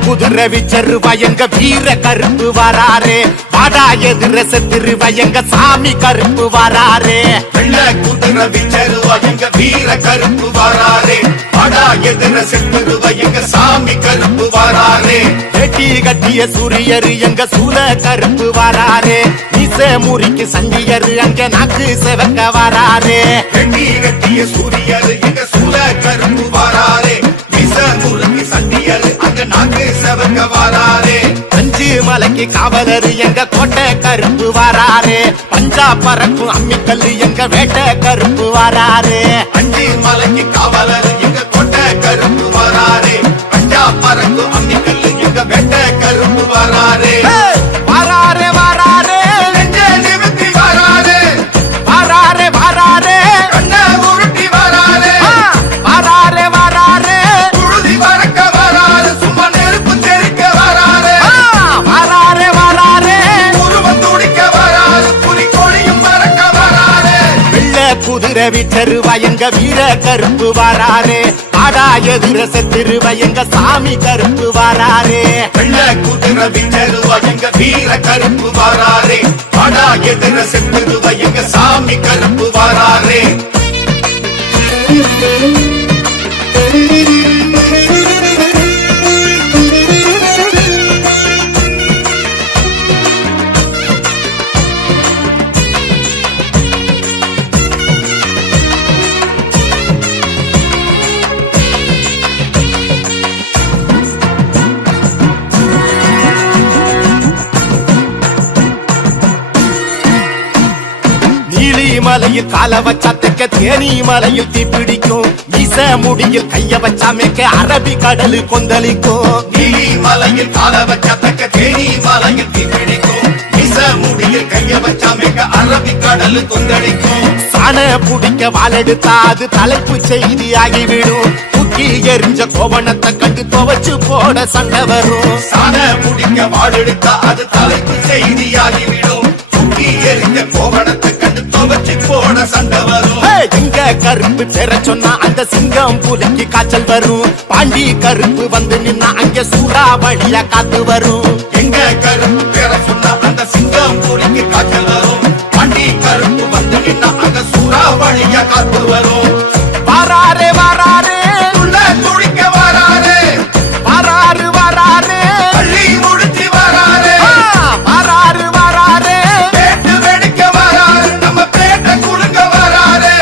குதிரை விச்சருவா எங்க வீர கருப்பு வராரே வாடா எதிர செத்துருவா எங்க சாமி கருப்பு வராரே வெள்ள குதிரை விச்சருவா எங்க வீர கருப்பு வராரே வாடா எதிர செத்துருவா எங்க சாமி கருப்பு வராரே வெட்டி கட்டிய சூரியரு எங்க சூல கருப்பு வராரே மீச முறிக்கு சண்டியரு அங்க நாக்கு செவக்க வராரே வெட்டி கட்டிய சூரியரு எங்க சூல கருப்பு வராரே சண்டியரு அங்க நாக்கு செவக்க வராரே அஞ்சு மலைக்கு காவலரு எங்க கோட்டை கருப்பு வராரே பஞ்சா பறக்கும் அம்மிக்கல்லு எங்க வேட்டை கருப்பு வராரே அஞ்சு மலைக்கு காவலரு எங்க கோட்டை கருப்பு வராரே பஞ்சா பறக்கும் அம்மிக்கல்லு எங்க வேட்டை கருப்பு வராரே வராரே வராரே நெஞ்சே நிமித்தி வராரே வராரே வராரே கண்ண உருட்டி வராரே வராரே வராரே புழுதி பறக்க வராரே சும்மா நெருப்பு தெறிக்க வராரே வராரே வராரே உருவம் துடிக்க வராரே புலி கோழியும் பறக்க வராரே வெள்ள குதிரை விச்சருவா எங்க வீர கருப்பு வராரே வாடா எதிர செத்துருவா எங்க சாமி கருப்பு வராரே வெள்ள குதிரை விச்சருவா எங்க வீர கருப்பு வராரே வாடா எதிர செத்துருவா எங்க சாமி கருப்பு வராரே மலையில் கால வச்சா தெக்க தேனி மலையில் தீப்பிடிக்கும் மீச முடியில் கைய வச்சா மேக்க அரபி கடலு கொந்தளிக்கும் நீலி மலையில் கால வச்சா தெக்க தேனி மலையில் தீப்பிடிக்கும் மீச முடியில் கைய வச்சா மேக்க அரபி கடலு கொந்தளிக்கும் சாண புடிக்க வாழெடுத்தா அது தலைப்பு செய்தி ஆகிவிடும் தூக்கி எரிஞ்ச கோவணத்தை கண்டு துவச்சு போட சண்டை வரும் சாண புடிக்க வாழெடுத்தா அது தலைப்பு செய்தி ஆகிவிடும் தூக்கி எரிஞ்ச கோவணத்தை கண்டு துவச்சு போட சண்டை வரும் எங்க கருப்பு பெற சொன்னா அந்த சிங்கம் புலிக்கு காய்ச்சல் வரும் பாண்டி கருப்பு வந்து நின்னா அங்க சூறாவளியா காத்து வரும் எங்க கருப்பு பெற சொன்னா அந்த சிங்கம் புலிக்கு காய்ச்சல் வரும் பாண்டி கருப்பு வந்து நின்னா அங்க சூறாவளியா காத்து வரும் வராரே வராரே உள்ள துடிக்க வராரே வராரு வராரே பள்ளி முடிச்சு வராரே வராரு வராரே பேட்டு வெடிக்க வராரு நம்ம பேட்ட குடுங்க வராரு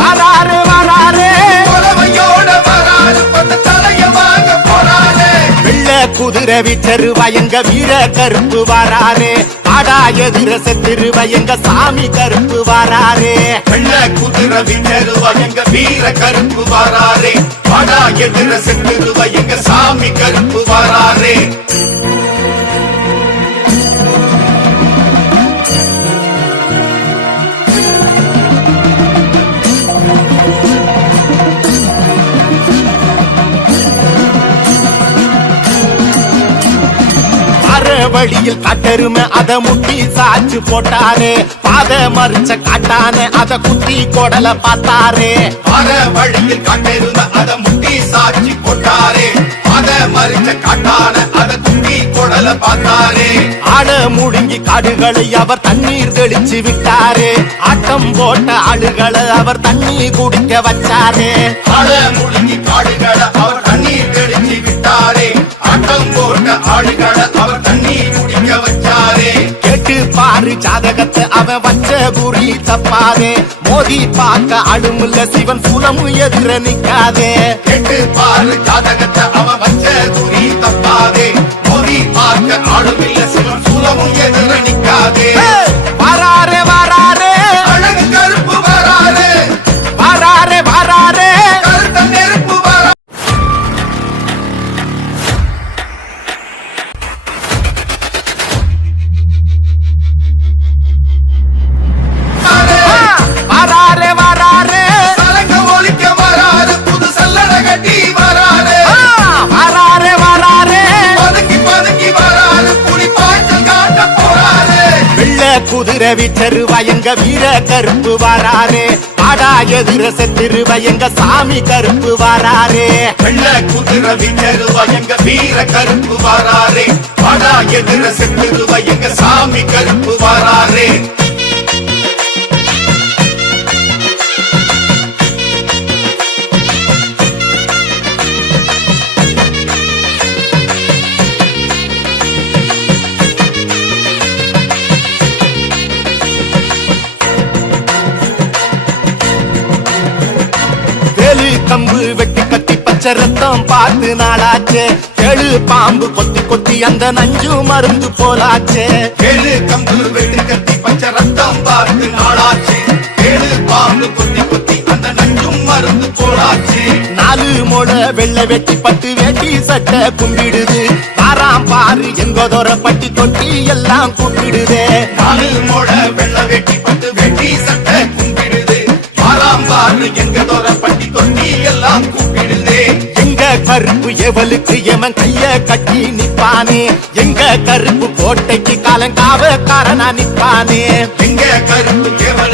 வராரு வராரே கொலவையோட வராரு பத்த தலைய வாங்க போறாரு வெள்ள குதிரை விச்சருவா எங்க வீர கருப்பு வராரே வாடா எதிர செத்துருவா எங்க சாமி கருப்பு வராரே வெள்ள குதிரை விச்சருவா எங்க வீர கருப்பு வராரே வாடா எதிர செத்துருவா எங்க சாமி கருப்பு வராரே வழியில் காட்டெருமை அத முட்டி சாச்சு போட்டாரே பாத மறிச்ச காட்டானே அத குத்தி கொடல பார்த்தாரே பாத வழியில் காட்டெருமை அத முட்டி சாச்சு போட்டாரே பாத மறிச்ச காட்டான அத குத்தி கொடல பார்த்தாரே ஆட முழுங்கி காடுகளை அவர் தண்ணீர் தெளிச்சு விட்டாரே ஆட்டம் போட்ட ஆளுகளை அவர் தண்ணீர் குடிக்க வச்சாரே ஆட முழுங்கி காடுகளை அவர் தண்ணீர் தெளிச்சு விட்டாரே ஆட்டம் போட்ட ஆளுகளை அவர் தண்ணீர் குடிக்க வச்சாரே கேட்டு பாரு ஜாதகத்தை அவன் வச்ச குறி தப்பாதே மோதி பார்க்க அழுமுல்ல சிவன் சூலமும் எதிர நிக்காதே கேட்டு பாரு ஜாதகத்தை அவன் வச்ச குறி தப்பாதே மோதி பார்க்க ஆளுமில்ல சிவன் சூலமும் எதிர நிக்காதே வராரே வராரே அழகு கருப்பு வராரே வராரே வராரே கருத்த நெருப்பு வராரே வராரே வராரே சலங்க ஒலிக்க வராரு புது சல்லட கட்டி வராரு வராரே வராரே பதுக்கி பதுக்கி வராரு புலி பாய்ச்சல் காட்ட போறாரு வெள்ள குதிரை விச்சருவா எங்க வீர கருப்பு வராரே வாடா எதிர செத்துருவ எங்க சாமி கருப்பு வாராரே வெள்ள குதிரை விச்சருவா எங்க வீர கருப்பு வாராரே படா எதிர செத்துருவா எங்க சாமி கருப்பு வாராரே வேலு கம்பு வெட்டி கட்டி பச்சை ரத்தம் பார்த்து நாளாச்சே கேளு பாம்பு கொத்தி கொத்தி அந்த நஞ்சு மருந்து போலாச்சே கேளு கம்பு வெட்டு கட்டி பச்சை ரத்தம் பார்த்து நாளாச்சு கேளு பாம்பு கொத்தி கொத்தி அந்த நஞ்சும் மருந்து போலாச்சு நாலு மோட வெள்ளை வெட்டி பட்டு வேட்டி சட்டை கும்பிடுது வாராம் பாரு எங்கதோர பட்டி தொட்டி எல்லாம் கும்பிடுதே நாலு மோட வெள்ள வெட்டி பட்டு வெட்டி சட்டை கும்பிடுது பாராம்பாரு எங்க தோற பட்டி தொட்டி எல்லாம் கூப்பிடுதே எங்க கருப்பு எவளுக்கு எமன் கைய கட்டி நிப்பானே எங்க கருப்பு கோட்டைக்கு காலங்காவ காரணா நிப்பானே எங்க கருப்பு கேவல